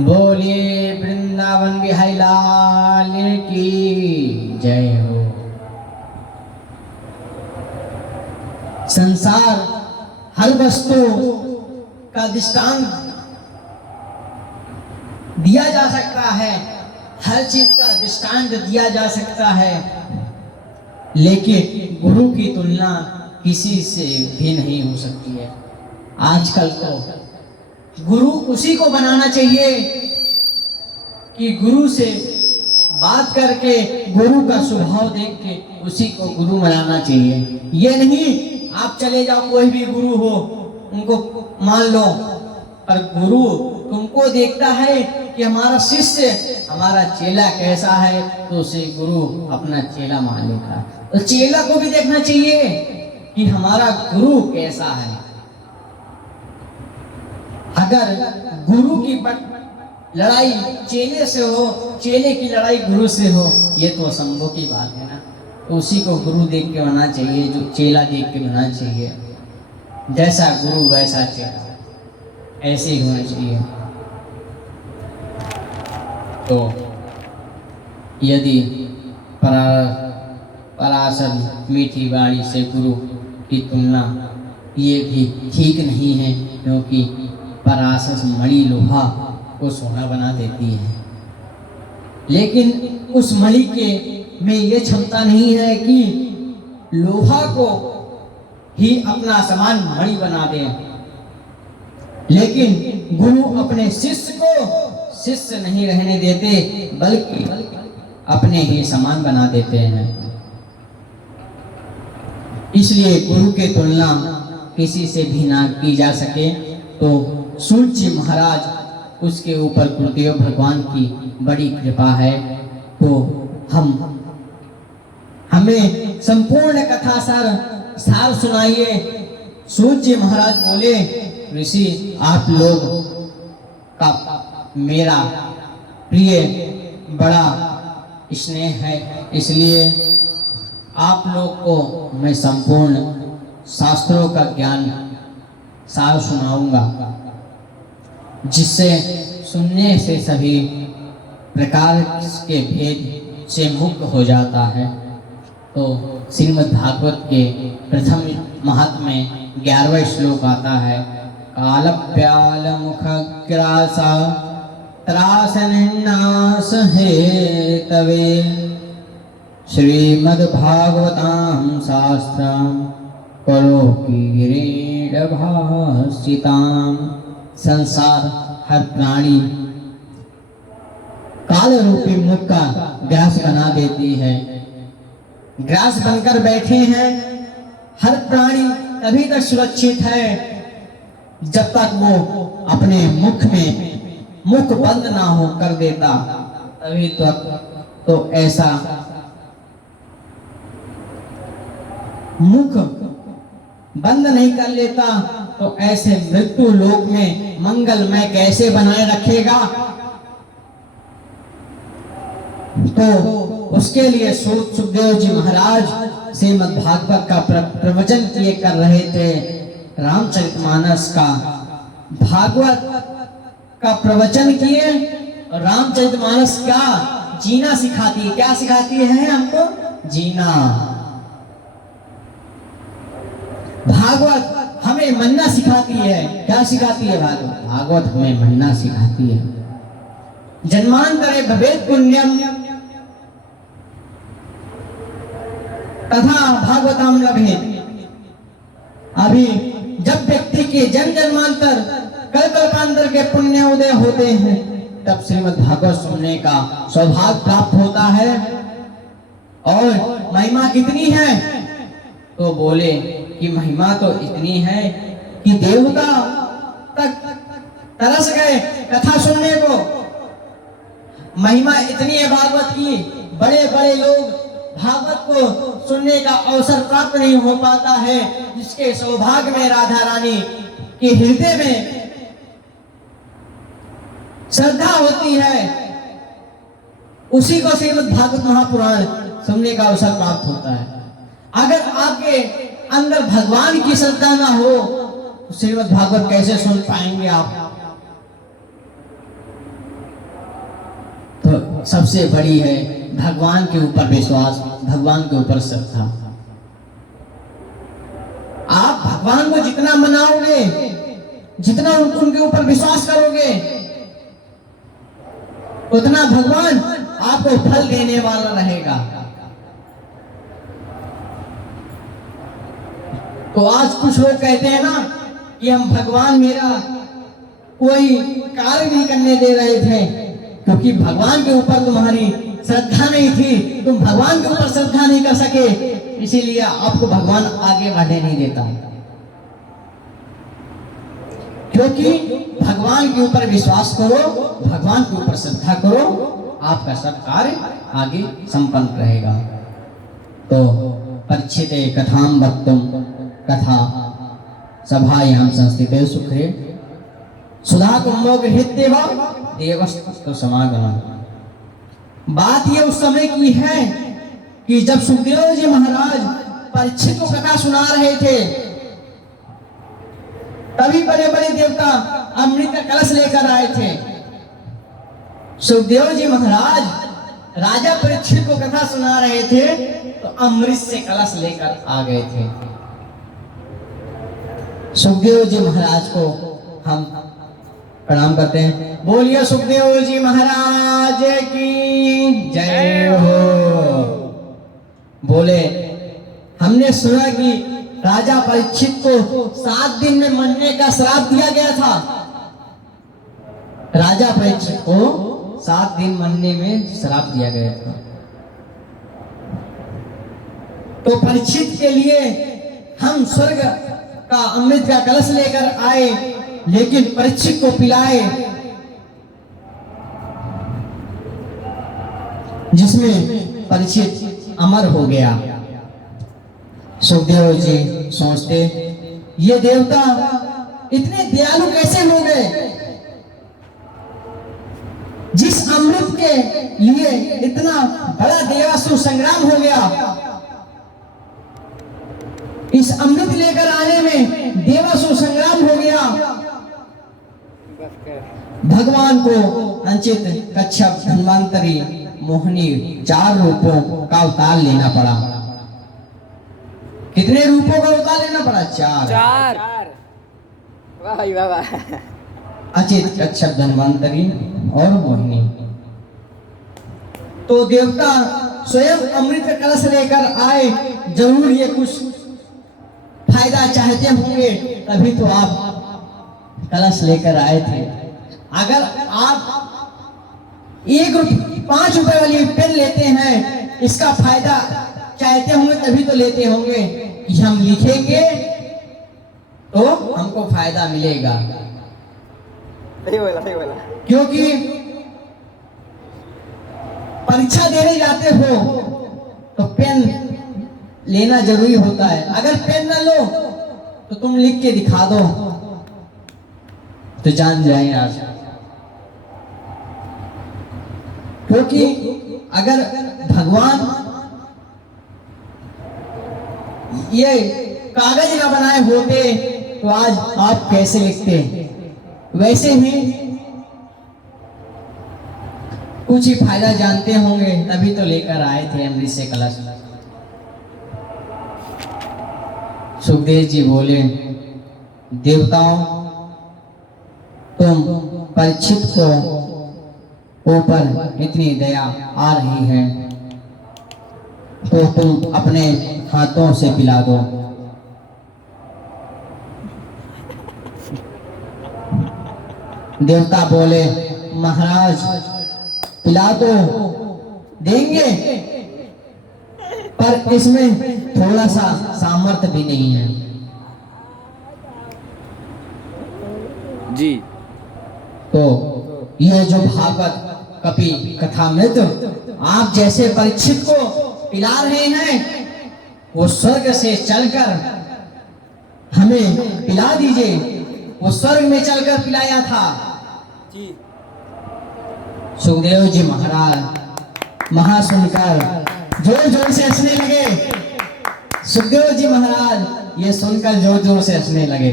बोलिए वृंदावन बिहारी लाल की जय हो। संसार हर वस्तु का दृष्टांत दिया जा सकता है, हर चीज का दृष्टांत दिया जा सकता है, लेकिन गुरु की तुलना किसी से भी नहीं हो सकती है। आजकल तो गुरु उसी को बनाना चाहिए कि गुरु से बात करके, गुरु का स्वभाव देख के उसी को गुरु बनाना चाहिए। ये नहीं आप चले जाओ कोई भी गुरु हो उनको मान लो, पर गुरु तुमको देखता है कि हमारा शिष्य, हमारा चेला कैसा है, तो उसे गुरु अपना चेला मान लेता है। तो चेला को भी देखना चाहिए कि हमारा गुरु कैसा है। अगर गुरु की लड़ाई चेले से हो, चेले की लड़ाई गुरु से हो, ये तो असंभव की बात है ना। तो उसी को गुरु देख के बनना चाहिए, जो चेला देख के बनना चाहिए। जैसा गुरु वैसा चेला, ऐसे ही होना चाहिए। तो यदि पराशर मीठी वाणी से गुरु की तुलना ये भी ठीक नहीं है, क्योंकि पराशर मणि लोहा को सोना बना देती है, लेकिन उस मणि के में ये क्षमता नहीं है कि लोहा को ही अपना समान मणि बना दे। लेकिन गुरु अपने शिष्य को शिष्य नहीं रहने देते, बल्कि अपने ही समान बना देते हैं। इसलिए गुरु की तुलना किसी से भी ना की जा सके। तो सूर्य महाराज, उसके ऊपर गुरुदेव भगवान की बड़ी कृपा है। तो हमें संपूर्ण कथा सार सुनाइए। सूर्य महाराज बोले, ऋषि आप लोग का मेरा प्रिय बड़ा स्नेह है, इसलिए आप लोग को मैं संपूर्ण शास्त्रों का ज्ञान सार सुनाऊंगा, जिससे सुनने से सभी प्रकार के भेद से मुक्त हो जाता है। तो श्रीमद् भागवत के प्रथम महात्म्य में 11वां श्लोक आता है, कालप्याल मुखग्रासा त्रासनिन्नास हेतवे श्रीमद्भागवतां शास्त्रं करो किरीटभासितां। संसार हर प्राणी काल रूपी मुख का ग्रास बना देती है। ग्रास बनकर बैठे हैं। हर प्राणी तभी तक सुरक्षित है जब तक वो अपने मुख में मुख बंद ना हो कर देता, तभी तक। तो ऐसा मुख बंद नहीं कर लेता, तो ऐसे मृत्यु लोक में मंगलमय कैसे बनाए रखेगा। तो उसके लिए सुखदेव जी महाराज श्रीमद् भागवत का प्रवचन किए कर रहे थे। रामचरितमानस का भागवत का प्रवचन किए। रामचरितमानस क्या जीना सिखाती है, क्या सिखाती है हमको? जीना। भागवत हमें मरना सिखाती है। क्या सिखाती है भागवत? भागवत हमें मरना सिखाती है। जन्मांतरे भवेत् पुण्यम तथा भागवतम लभेत्। अभी जब व्यक्ति के जन्म जन्मांतर कल्पांतर के पुण्य उदय होते हैं, तब श्रीमद् भागवत सुनने का सौभाग्य प्राप्त होता है। और महिमा कितनी है? तो बोले कि महिमा तो इतनी है कि देवता तक तरस गए कथा सुनने को। महिमा इतनी है भागवत की, बड़े बड़े लोग भागवत को सुनने का अवसर प्राप्त नहीं हो पाता है। जिसके सौभाग्य में राधा रानी के हृदय में श्रद्धा होती है, उसी को श्रीमद् भागवत महापुराण सुनने का अवसर प्राप्त होता है। अगर आपके अंदर भगवान की श्रद्धा ना हो, तो श्रीमद् भागवत कैसे सुन पाएंगे आप? तो सबसे बड़ी है भगवान के ऊपर विश्वास, भगवान के ऊपर श्रद्धा। आप भगवान को जितना मनाओगे, जितना उनके ऊपर विश्वास करोगे, उतना भगवान आपको फल देने वाला रहेगा। तो आज कुछ लोग कहते हैं ना कि हम भगवान मेरा कोई कार्य नहीं करने दे रहे थे क्योंकि भगवान के ऊपर तुम्हारी श्रद्धा नहीं थी, तुम भगवान के ऊपर श्रद्धा नहीं कर सके, इसीलिए आपको भगवान आगे बढ़ने नहीं देता। क्योंकि भगवान के ऊपर विश्वास करो, भगवान के ऊपर श्रद्धा करो, आपका सब कार्य आगे संपन्न रहेगा। तो परीक्षित कथाम वक्तुम कथा सभायां संस्थिते सुखे सुधा कुंभो गृहीत्य वा देवस्तु समागमः। बात ये उस समय की है कि जब सुखदेव जी महाराज परीक्षित को कथा सुना रहे थे, तभी बड़े बड़े देवता अमृत का कलश लेकर आए थे। सुखदेव जी महाराज राजा परीक्षित को कथा सुना रहे थे तो अमृत से कलश लेकर आ गए थे। सुखदेव जी महाराज को हम प्रणाम करते हैं। बोलिए सुखदेव जी महाराज की जय हो। बोले हमने सुना कि राजा परीक्षित को 7 दिन में मरने का श्राप दिया गया था। राजा परीक्षित को 7 दिन मरने में श्राप दिया गया था। तो परीक्षित के लिए हम स्वर्ग का अमृत का कलश लेकर आए, लेकिन परीक्षित को पिलाए जिसमें परीक्षित अमर हो गया। सुखदेव जी सोचते ये देवता इतने दयालु कैसे हो गए, जिस अमृत के लिए इतना बड़ा देवासुर संग्राम हो गया, इस अमृत लेकर आने में देवासुर संग्राम हो गया। भगवान को अंचित, कच्छप, धन्वंतरी, मोहिनी 4 रूपों का अवतार लेना पड़ा। कितने रूपों का अवतार लेना पड़ा? 4। वाह वाह। अचित, कच्छप, धन्वंतरी और मोहिनी। तो देवता स्वयं अमृत कलश लेकर आए, जरूर ये कुछ फायदा चाहते होंगे, तभी तो आप कलश लेकर आए थे। अगर आप 5 रुपए वाली पेन लेते हैं, इसका फायदा चाहते होंगे तभी तो लेते होंगे कि हम लिखेंगे तो हमको फायदा मिलेगा। सही बोला। क्योंकि परीक्षा देने जाते हो तो पेन लेना जरूरी होता है। अगर पेन ना लो तो तुम लिख के दिखा दो तो जान जाए आज। क्योंकि अगर भगवान ये कागज ना बनाए होते तो आज आप कैसे लिखते? वैसे ही कुछ ही फायदा जानते होंगे तभी तो लेकर आए थे अमृत से कलश। सुखदेव जी बोले देवताओं, तुम परीक्षित को ऊपर इतनी दया आ रही है तो तुम अपने हाथों से पिला दो। देवता बोले महाराज पिला तो देंगे, पर इसमें थोड़ा सा सामर्थ्य भी नहीं है जी। तो ये जो भागवत कपि कथामृत आप जैसे परीक्षित को पिला रहे हैं, वो स्वर्ग से चलकर हमें पिला दीजिए। वो स्वर्ग में चलकर पिलाया था जी। सुखदेव जी महाराज महा सुनकर जोर जोर से हंसने लगे। सुखदेव जी महाराज ये सुनकर जोर जोर से हंसने लगे।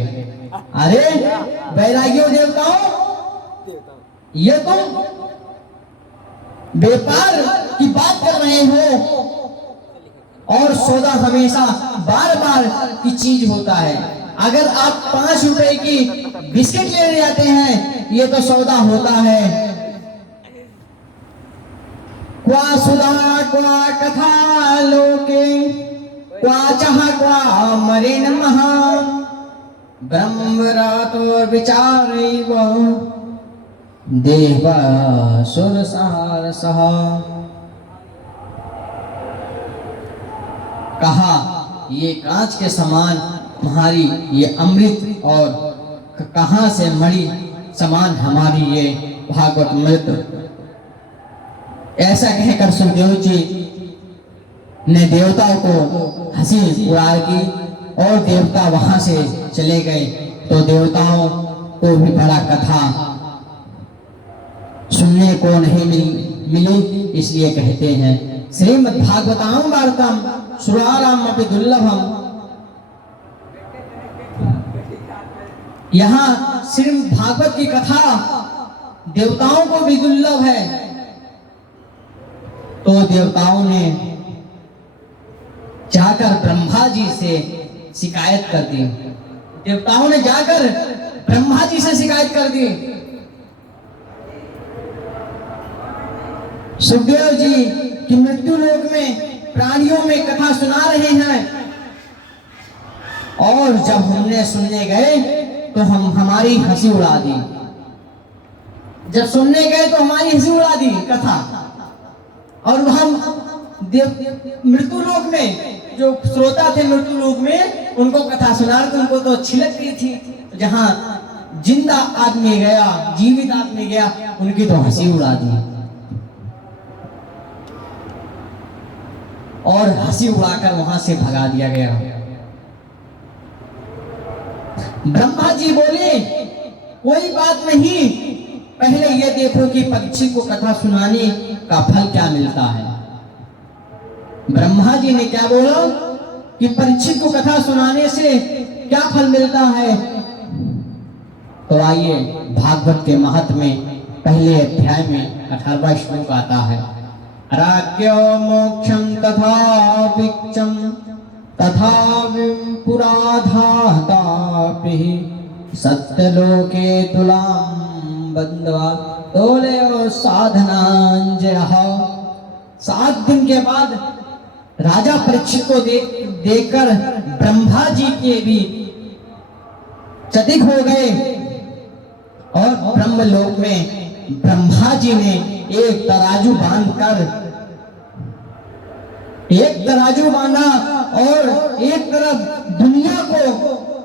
अरे वैरागियों देवताओं, ये तुम व्यापार की बात कर रहे हो और सौदा हमेशा बार बार की चीज होता है। अगर आप 5 रुपए की बिस्किट लेने जाते हैं, ये तो सौदा होता है। क्वा सुधा क्वा कथा लोके क्वा चाह क्वा मरे नमः ब्रह्मरातो विचारैव देवा सुरसारसः। कहा ये कांच के समान तुम्हारी ये अमृत और कहां से मणि समान हमारी ये भागवत मृत। ऐसा कहकर सुखदेव जी ने देवताओं को हंसी उड़ा की और देवता वहां से चले गए। तो देवताओं को भी बड़ा कथा सुनने को नहीं मिली, इसलिए कहते हैं श्रीमद्भागवताम वार्ताम सुराराम अपि दुर्लभम। यहाँ श्रीमद् भागवत की कथा देवताओं को भी दुर्लभ है। तो देवताओं ने जाकर ब्रह्मा जी से शिकायत कर दी। देवताओं ने जाकर ब्रह्मा जी से शिकायत कर दी। सुखदेव जी की मृत्यु लोक में प्राणियों में कथा सुना रहे हैं और जब हमने सुनने गए तो हमारी हंसी उड़ा दी। जब सुनने गए तो हमारी हंसी उड़ा दी कथा। और हम मृत्यु लोक में जो श्रोता थे मृत्यु लोक में उनको कथा सुना रहे थे, उनको तो अच्छी लग रही थी। जहां जिंदा आदमी गया, जीवित आदमी गया, उनकी तो हंसी उड़ा दी और हंसी उड़ाकर वहां से भगा दिया गया। ब्रह्मा जी बोले कोई बात नहीं, पहले ये देखो कि परीक्षित को कथा सुनाने का फल क्या मिलता है। ब्रह्मा जी ने क्या बोला कि परीक्षित को कथा सुनाने से क्या फल मिलता है। तो आइए भागवत के महत्व में पहले अध्याय में 18वां श्लोक आता है। राज्ञो मोक्षं तथा विक्षं तथा पुराधातापि सत्यलोके तुलां बंधवा तोलयो साधनांजयः। 7 दिन के बाद राजा परीक्षित को देखकर ब्रह्मा जी के भी चकित हो गए और ब्रह्मलोक में ब्रह्मा जी ने एक तराजू बांधा और एक तरफ दुनिया को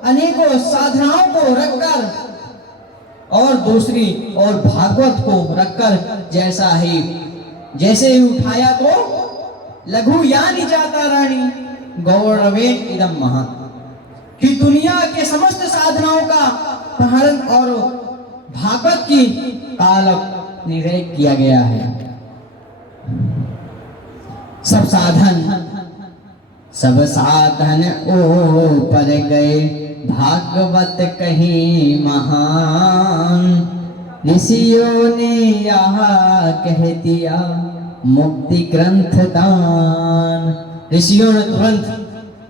अनेकों साधनाओं को रखकर और दूसरी और भागवत को रखकर जैसे ही उठाया तो लघु यानी जाता रानी गौरवे इदम महा कि दुनिया के समस्त साधनाओं का प्रहरण और भागवत की काल निर्णय किया गया है। सब साधन ऊपर गए भागवत कहीं महान। ऋषियों ने यह कह दिया मुक्ति ग्रंथ दान। ऋषियों ने तुरंत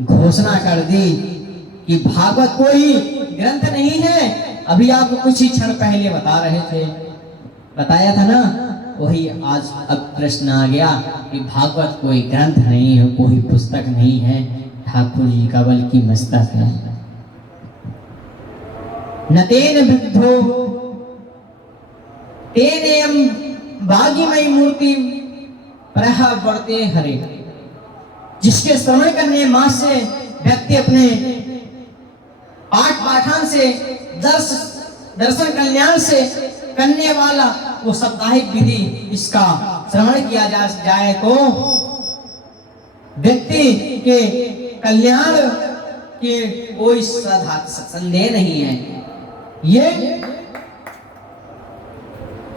घोषणा कर दी कि भागवत कोई ग्रंथ नहीं है। अभी आपको कुछ ही क्षण पहले बताया था ना, वही आज अब प्रश्न आ गया कि भागवत कोई ग्रंथ नहीं है, कोई पुस्तक नहीं है, ठाकुर जी का बल्कि मस्तक है। नतेन बुद्धो तेनेयम भाग्यमयी मूर्ति प्रहवर्ते हरे। जिसके श्रवण करने मास से व्यक्ति अपने पाठ पाठान से दर्शन कल्याण से करने वाला वो साप्ताहिक विधि इसका श्रवण किया जाए तो व्यक्ति के कल्याण के कोई संदेह नहीं है। ये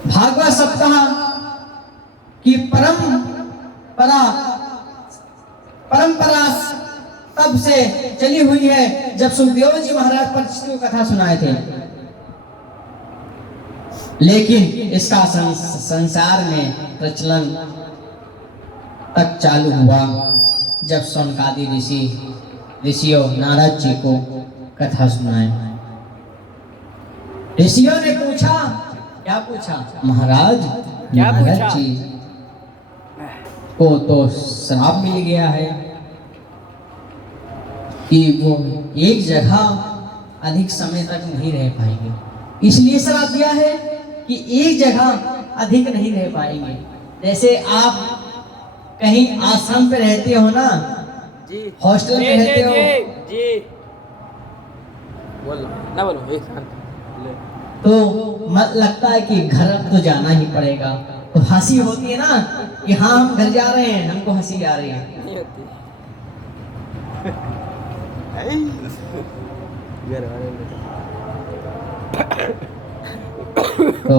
भागवत सप्ताह की परंपरा तब से चली हुई है जब सुखदेव जी महाराज परीक्षित को कथा सुनाए थे। लेकिन इसका संसार में प्रचलन तक चालू हुआ जब सौनकादि ऋषियों नारद जी को कथा सुनाए। ऋषियों ने पूछा, क्या पूछा महाराज? क्या नारद पूछा? जी को तो श्राप मिल गया है कि वो एक जगह अधिक समय तक नहीं रह पाएंगे, इसलिए श्राप दिया है कि एक जगह अधिक नहीं रह पाएंगे। जैसे आप कहीं आश्रम पे रहते हो ना, जी हॉस्टल में रहते हो, जी बोलो ना, बोलो एक साथ ले। तो मत लगता है कि घर तो जाना ही पड़ेगा, तो हंसी होती है ना कि हाँ हम घर जा रहे हैं, हमको हंसी आ रही है। नहीं होती घर वाले तो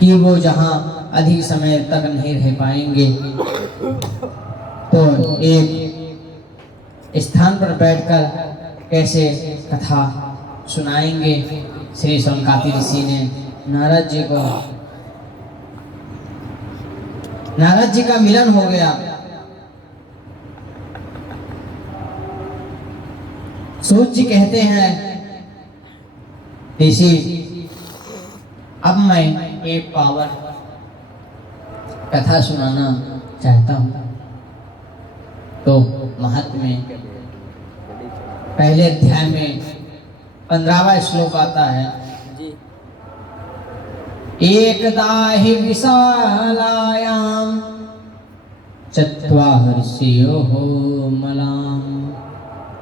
कि वो जहाँ अधिक समय तक नहीं रह पाएंगे तो एक स्थान पर बैठकर कैसे कथा सुनाएंगे। श्री सौनकादि ऋषि ने नारद जी को, नारद जी का मिलन हो गया। सूत जी कहते हैं, ऋषि अब मैं एक पावन कथा सुनाना चाहता हूँ। तो महत्व में पहले अध्याय में 15वां श्लोक आता है, जी एकदा हि विशालायां चत्वारस्योः मलानां